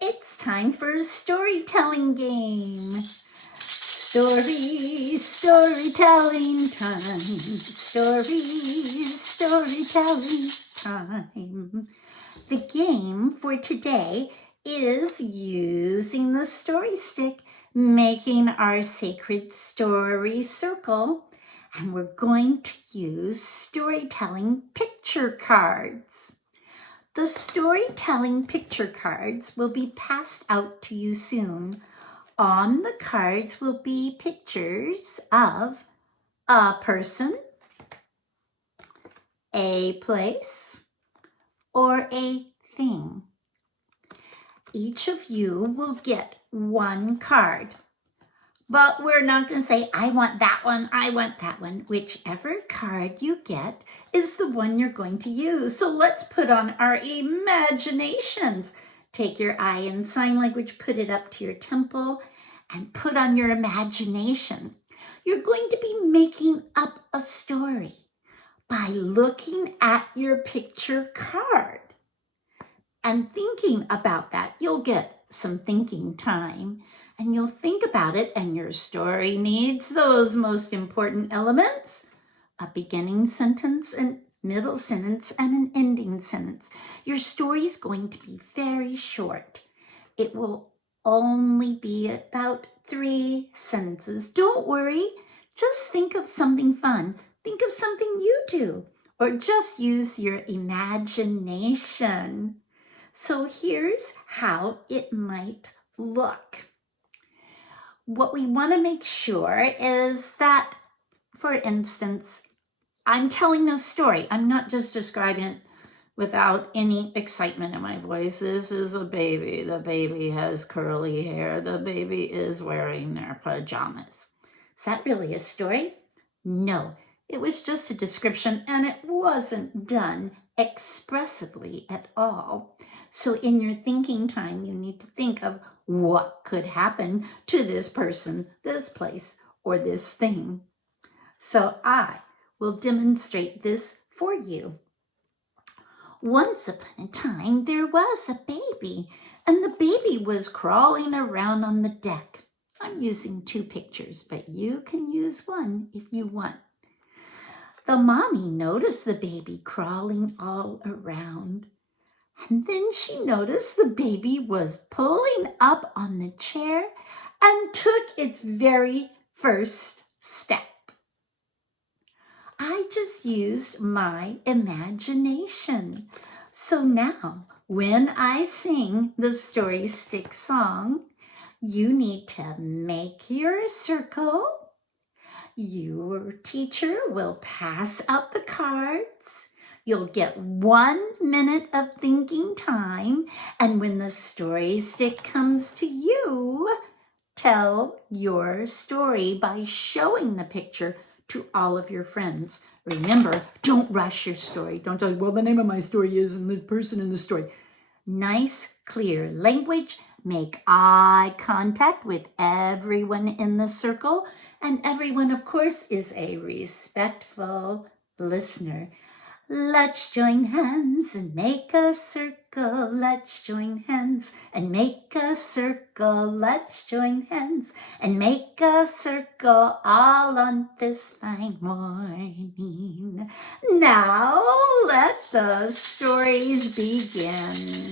It's time for a storytelling game. Storytelling time. Storytelling time. The game for today is using the story stick, making our sacred story circle, and we're going to use storytelling picture cards. The storytelling picture cards will be passed out to you soon. On the cards will be pictures of a person, a place, or a thing. Each of you will get one card. But we're not going to say, I want that one, I want that one. Whichever card you get is the one you're going to use. So let's put on our imaginations. Take your eye and sign language, put it up to your temple, and put on your imagination. You're going to be making up a story by looking at your picture card and thinking about that. You'll get some thinking time. And you'll think about it, and your story needs those most important elements: a beginning sentence, a middle sentence, and an ending sentence. Your story is going to be very short. It will only be about 3 sentences. Don't worry. Just think of something fun. Think of something you do, or just use your imagination. So here's how it might look. What we want to make sure is that, for instance, I'm telling a story. I'm not just describing it without any excitement in my voice. This is a baby. The baby has curly hair. The baby is wearing their pajamas. Is that really a story? No, it was just a description, and it wasn't done expressively at all. So in your thinking time, you need to think of what could happen to this person, this place, or this thing. So I will demonstrate this for you. Once upon a time, there was a baby, and the baby was crawling around on the deck. I'm using 2 pictures, but you can use one if you want. The mommy noticed the baby crawling all around. And then she noticed the baby was pulling up on the chair and took its very first step. I just used my imagination. So now, when I sing the story stick song, you need to make your circle. Your teacher will pass out the cards. You'll get 1 minute of thinking time, and when the story stick comes to you, tell your story by showing the picture to all of your friends. Remember, don't rush your story. Don't tell, well, the name of my story is and the person in the story. Nice, clear language. Make eye contact with everyone in the circle, and everyone, of course, is a respectful listener. Let's join hands and make a circle. Let's join hands and make a circle. Let's join hands and make a circle all on this fine morning. Now let the stories begin.